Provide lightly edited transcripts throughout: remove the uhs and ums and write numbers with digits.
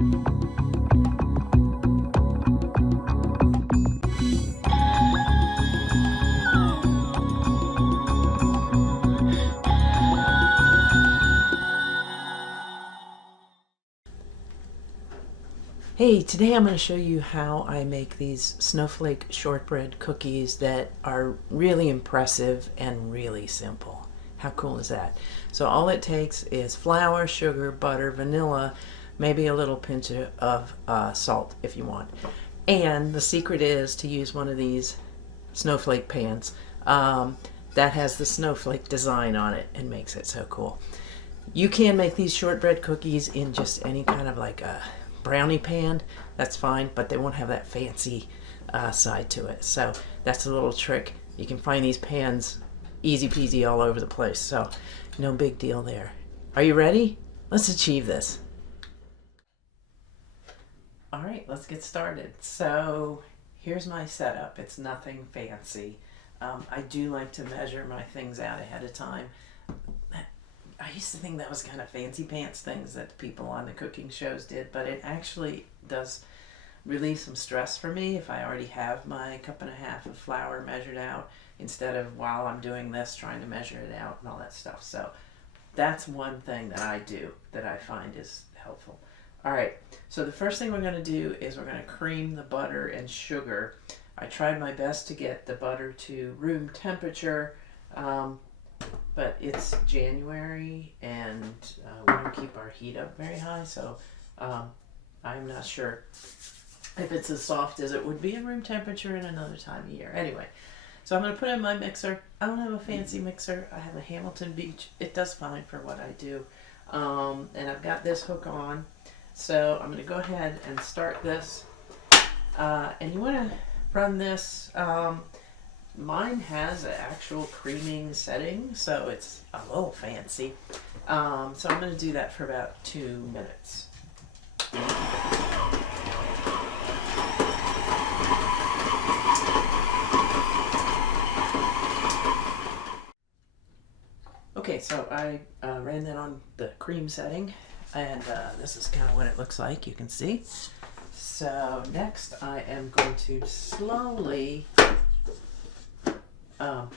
Hey, today I'm going to show you how I make these Snowflake shortbread cookies that are really impressive and really simple. How cool is that? So all it takes is flour, sugar, butter, vanilla, maybe a little pinch of salt if you want. And the secret is to use one of these snowflake pans that has the snowflake design on it and makes it so cool. You can make these shortbread cookies in just any kind of like a brownie pan, that's fine, but they won't have that fancy side to it. So that's a little trick. You can find these pans easy peasy all over the place, so no big deal there. Are you ready? Let's achieve this. All right, let's get started. So here's my setup. It's nothing fancy. I do like to measure my things out ahead of time. I used to think that was kind of fancy pants things that people on the cooking shows did, but it actually does relieve some stress for me if I already have my 1.5 cups of flour measured out, instead of while I'm doing this trying to measure it out and all that stuff. So that's one thing that I do that I find is helpful. All right, so the first thing we're going to do is we're going to cream the butter and sugar. I tried my best to get the butter to room temperature, but it's January and we don't keep our heat up very high, so I'm not sure if it's as soft as it would be in room temperature in another time of year. Anyway, so I'm going to put it in my mixer. I don't have a fancy mixer. I have a Hamilton Beach. It does fine for what I do. And I've got this hook on. So I'm going to go ahead and start this. And you want to run this. Mine has an actual creaming setting, so it's a little fancy. So I'm going to do that for about 2 minutes. Okay, so I ran that on the cream setting, and this is kind of what it looks like, you can see. So next I am going to slowly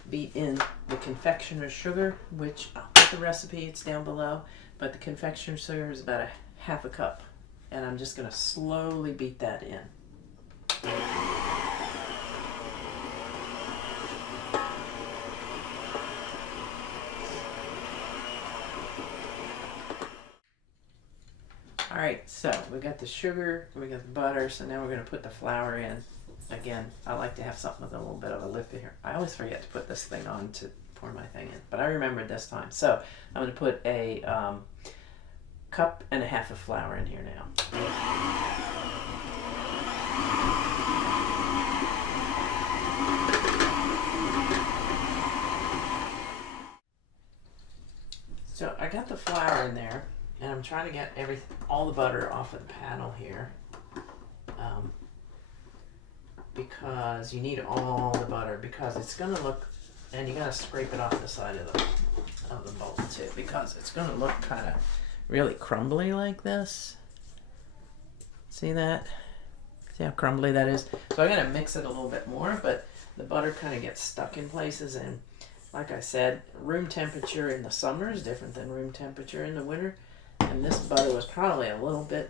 beat in the confectioner's sugar, which I'll put the recipe, it's down below, but the confectioner's sugar is about 1/2 cup, and I'm just going to slowly beat that in. Alright, so we got the sugar, we got the butter, so now we're going to put the flour in. Again, I like to have something with a little bit of a lip here. I always forget to put this thing on to pour my thing in, but I remembered this time. So I'm going to put a 1.5 cups of flour in here now. So I got the flour in there, and I'm trying to get all the butter off of the panel here. Because you need all the butter, because it's going to look, and you got to scrape it off the side of the bowl too, because it's going to look kind of really crumbly like this. See that? See how crumbly that is? So I got to mix it a little bit more, but the butter kind of gets stuck in places, and like I said, room temperature in the summer is different than room temperature in the winter, and this butter was probably a little bit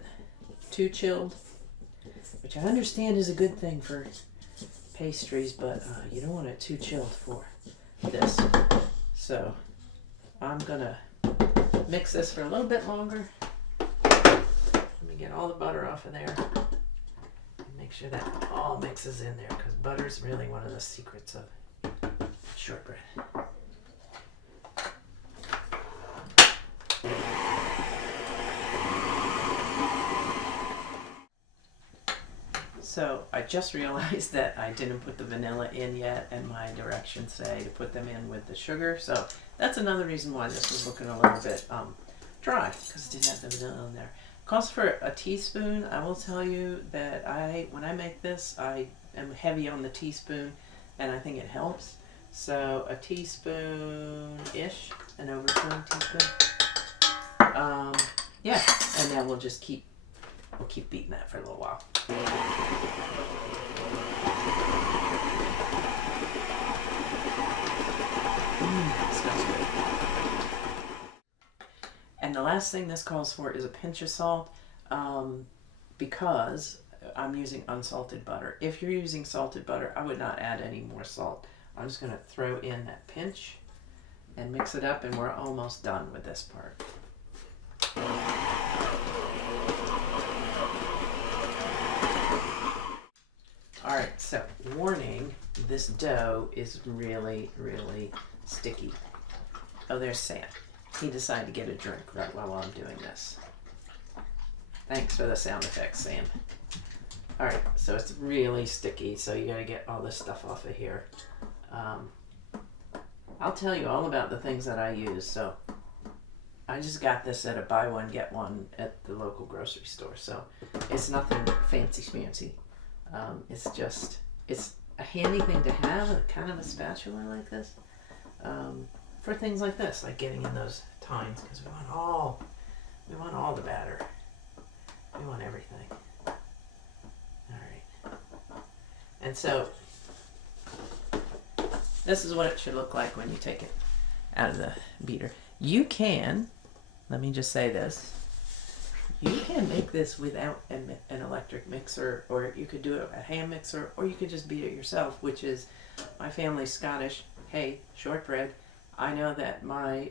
too chilled, which I understand is a good thing for pastries, but you don't want it too chilled for this. So I'm gonna mix this for a little bit longer. Let me get all the butter off of there and make sure that all mixes in there, because butter is really one of the secrets of shortbread. So I just realized that I didn't put the vanilla in yet, and my directions say to put them in with the sugar. So that's another reason why this was looking a little bit dry, because it didn't have the vanilla in there. Calls for a teaspoon. I will tell you that when I make this, I am heavy on the teaspoon, and I think it helps. So a teaspoon-ish, an overflowing teaspoon. Yeah, and then we'll just keep we'll keep beating that for a little while. Smells good. And the last thing this calls for is a pinch of salt, because I'm using unsalted butter. If you're using salted butter, I would not add any more salt. I'm just going to throw in that pinch and mix it up, and we're almost done with this part. Alright, so warning, this dough is really, really sticky. Oh, there's Sam. He decided to get a drink right while I'm doing this. Thanks for the sound effects, Sam. Alright, so it's really sticky, so you gotta get all this stuff off of here. I'll tell you all about the things that I use. So I just got this at a buy one, get one at the local grocery store. So it's nothing fancy schmancy. It's a handy thing to have, kind of a spatula like this, for things like this, like getting in those tines, because we want all the batter. We want everything. All right. And so this is what it should look like when you take it out of the beater. You can, let me just say this, you can make this without an electric mixer, or you could do it with a hand mixer, or you could just beat it yourself, which is, my family's Scottish. Hey, shortbread. I know that my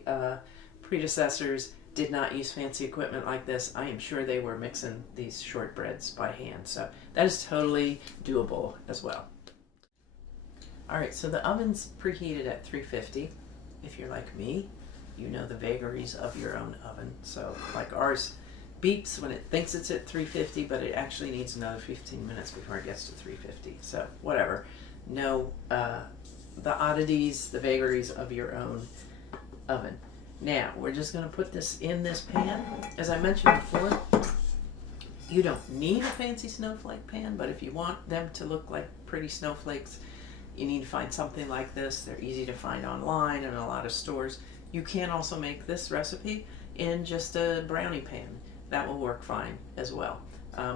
predecessors did not use fancy equipment like this. I am sure they were mixing these shortbreads by hand. So that is totally doable as well. Alright, so the oven's preheated at 350. If you're like me, you know the vagaries of your own oven. So like ours beeps when it thinks it's at 350, but it actually needs another 15 minutes before it gets to 350. So whatever. Know the oddities, the vagaries of your own oven. Now, we're just going to put this in this pan. As I mentioned before, you don't need a fancy snowflake pan, but if you want them to look like pretty snowflakes, you need to find something like this. They're easy to find online and in a lot of stores. You can also make this recipe in just a brownie pan. That will work fine as well.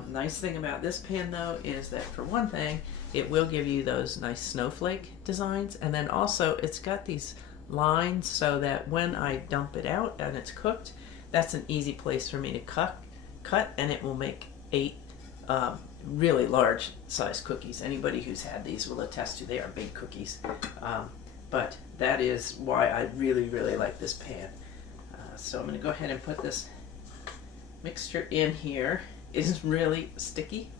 Nice thing about this pan though is that, for one thing, it will give you those nice snowflake designs, and then also it's got these lines so that when I dump it out and it's cooked, that's an easy place for me to cut, and it will make 8 really large size cookies. Anybody who's had these will attest to they are big cookies. But that is why I really, really like this pan. So I'm going to go ahead and put this mixture in here. It is really sticky.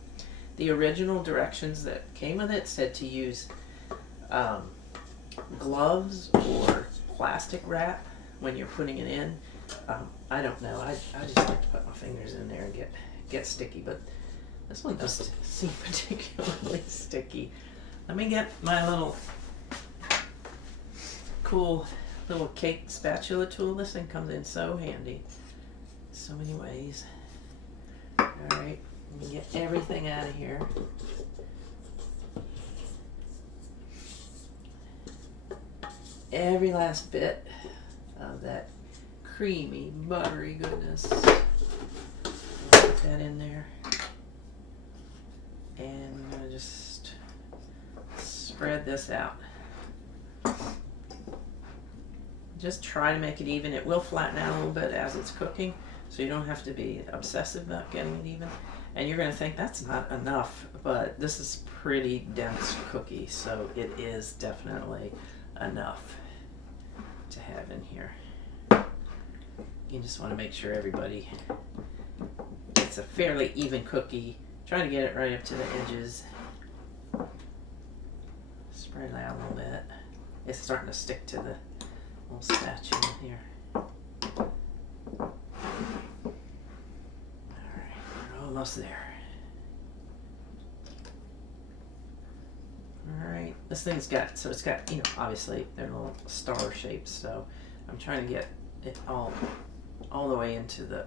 The original directions that came with it said to use gloves or plastic wrap when you're putting it in. I don't know. I just like to put my fingers in there and get sticky, but this one doesn't seem particularly sticky. Let me get my little cool little cake spatula tool. This thing comes in so handy. So many ways. Alright, let me get everything out of here. Every last bit of that creamy, buttery goodness. Put that in there. And I'm going to just spread this out. Just try to make it even. It will flatten out a little bit as it's cooking, so you don't have to be obsessive about getting it even. And you're going to think that's not enough, but this is pretty dense cookie, so it is definitely enough to have in here. You just want to make sure everybody gets a fairly even cookie. Try to get it right up to the edges. Spread it out a little bit. It's starting to stick to the little spatula here. Alright, we're almost there. Alright, this thing's got, so it's got, you know, obviously they're little star shapes, so I'm trying to get it all the way into the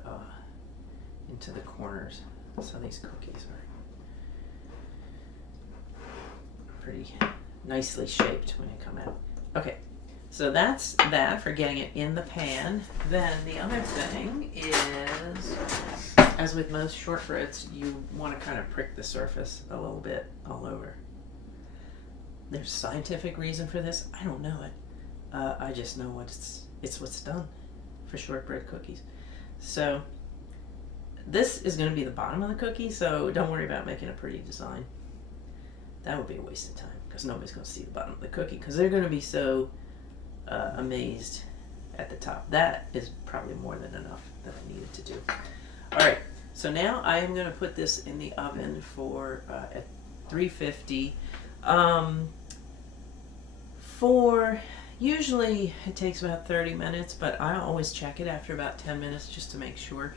corners. So these cookies are pretty nicely shaped when they come out. Okay, so that's that for getting it in the pan. Then the other thing is as with most shortbreads, you want to kind of prick the surface a little bit all over. There's a scientific reason for this. I don't know it. I just know it's what's done for shortbread cookies. So this is going to be the bottom of the cookie, so don't worry about making a pretty design. That would be a waste of time because nobody's going to see the bottom of the cookie because they're going to be so amazed at the top. That is probably more than enough that I needed to do. All right, so now I am going to put this in the oven for at 350. Usually it takes about 30 minutes, but I always check it after about 10 minutes just to make sure.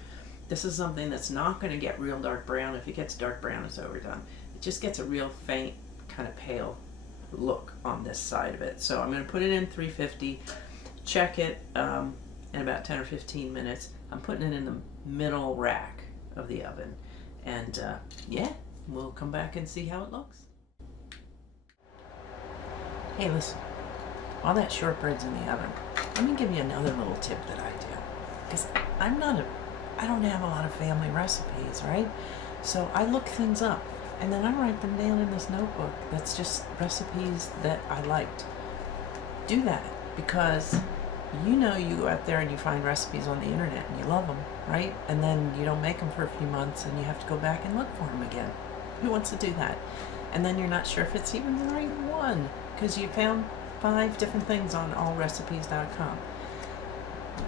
This is something that's not going to get real dark brown. If it gets dark brown, it's overdone. It just gets a real faint, kind of pale look on this side of it. So I'm going to put it in 350, check it in about 10 or 15 minutes. I'm putting it in the middle rack of the oven. And yeah, we'll come back and see how it looks. Hey, listen. While that shortbread's in the oven, let me give you another little tip that I do. Because I don't have a lot of family recipes, right? So I look things up and then I write them down in this notebook. That's just recipes that I liked. Do that because you go out there and you find recipes on the internet and you love them, right? And then you don't make them for a few months and you have to go back and look for them again. Who wants to do that? And then you're not sure if it's even the right one because you found 5 different things on allrecipes.com.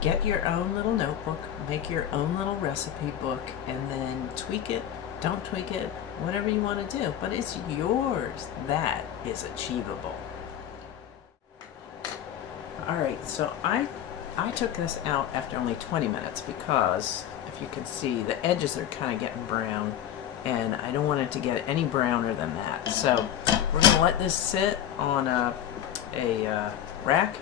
Get your own little notebook, make your own little recipe book, and then tweak it, don't tweak it, whatever you want to do. But it's yours. That is achievable. Alright, so I took this out after only 20 minutes because, if you can see, the edges are kind of getting brown, and I don't want it to get any browner than that. So we're going to let this sit on a rack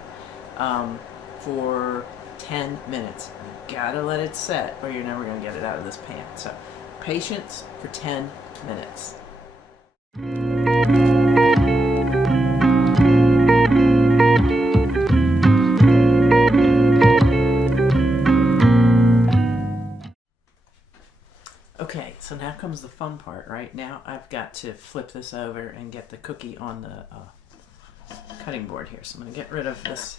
for 10 minutes. You gotta let it set or you're never gonna get it out of this pan. So patience for 10 minutes. Okay, so now comes the fun part, right? Now I've got to flip this over and get the cookie on the cutting board here. So I'm going to get rid of this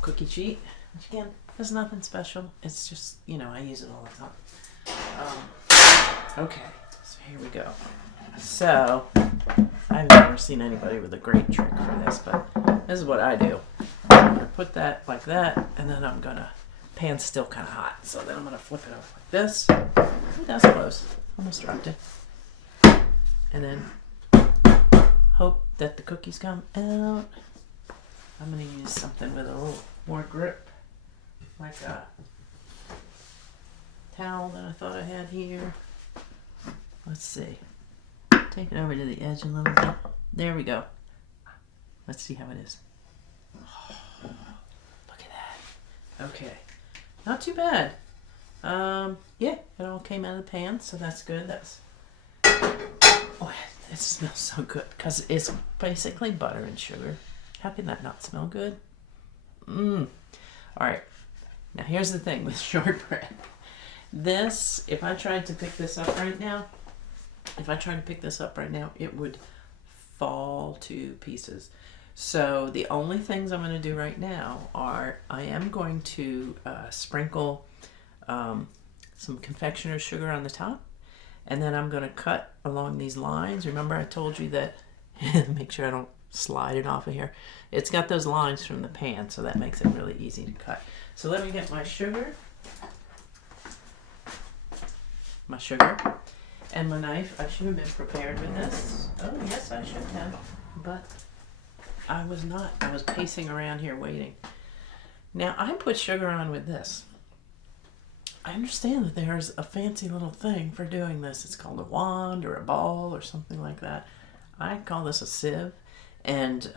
cookie sheet, which again is nothing special. It's just, I use it all the time. Okay, so here we go. So I've never seen anybody with a great trick for this, but this is what I do. I'm going to put that like that, and then I'm going to, pan's still kind of hot, so then I'm going to flip it over like this. Ooh, that was close. Almost dropped it. And then hope that the cookies come out. I'm going to use something with a little more grip, like a towel that I thought I had here. Let's see. Take it over to the edge a little bit. There we go. Let's see how it is. Oh, look at that. Okay. Not too bad. Yeah, it all came out of the pan, so that's good. Oh, it smells so good because it's basically butter and sugar. How can that not smell good? All right. Now here's the thing with shortbread. This, if I tried to pick this up right now, it would fall to pieces. So the only things I'm going to do right now are I am going to sprinkle some confectioner's sugar on the top, and then I'm going to cut along these lines. Remember I told you that, make sure I don't slide it off of here. It's got those lines from the pan, so that makes it really easy to cut. So let me get my sugar, and my knife. I should have been prepared with this. Oh yes, I should have, but I was not. I was pacing around here waiting. Now I put sugar on with this. I understand that there's a fancy little thing for doing this. It's called a wand or a ball or something like that. I call this a sieve, and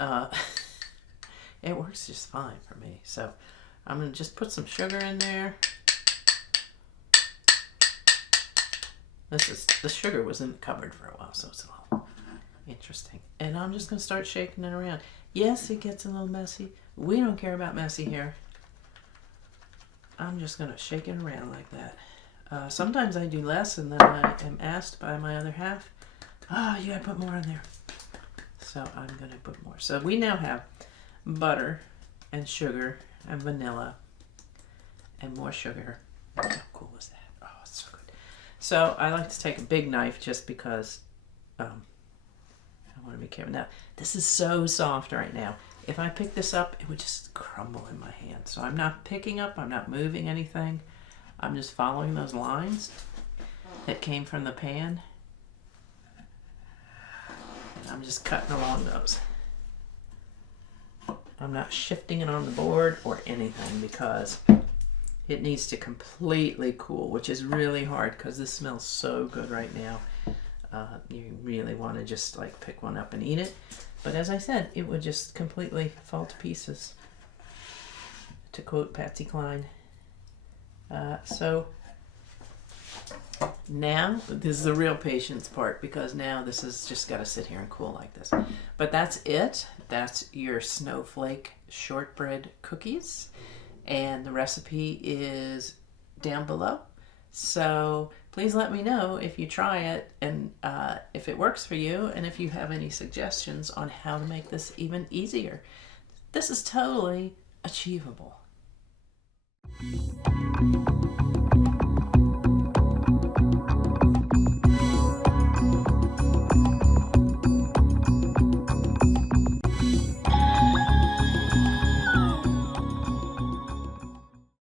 it works just fine for me. So I'm going to just put some sugar in there. The sugar was in the cupboard for a while, so it's a little interesting. And I'm just going to start shaking it around. Yes, it gets a little messy. We don't care about messy here. I'm just going to shake it around like that. Sometimes I do less, and then I am asked by my other half, you gotta put more in there. So I'm gonna put more. So we now have butter and sugar and vanilla and more sugar. How cool is that? Oh, it's so good. So I like to take a big knife just because I want to be careful. Now, this is so soft right now. If I pick this up, it would just crumble in my hand. So I'm not picking up, I'm not moving anything. I'm just following those lines that came from the pan. And I'm just cutting along those. I'm not shifting it on the board or anything because it needs to completely cool, which is really hard because this smells so good right now. You really want to just like pick one up and eat it. But as I said, it would just completely fall to pieces, to quote Patsy Cline. So now, this is the real patience part, because now this has just got to sit here and cool like this. But that's it. That's your Snowflake shortbread cookies. And the recipe is down below. So please let me know if you try it and if it works for you, and if you have any suggestions on how to make this even easier. This is totally achievable.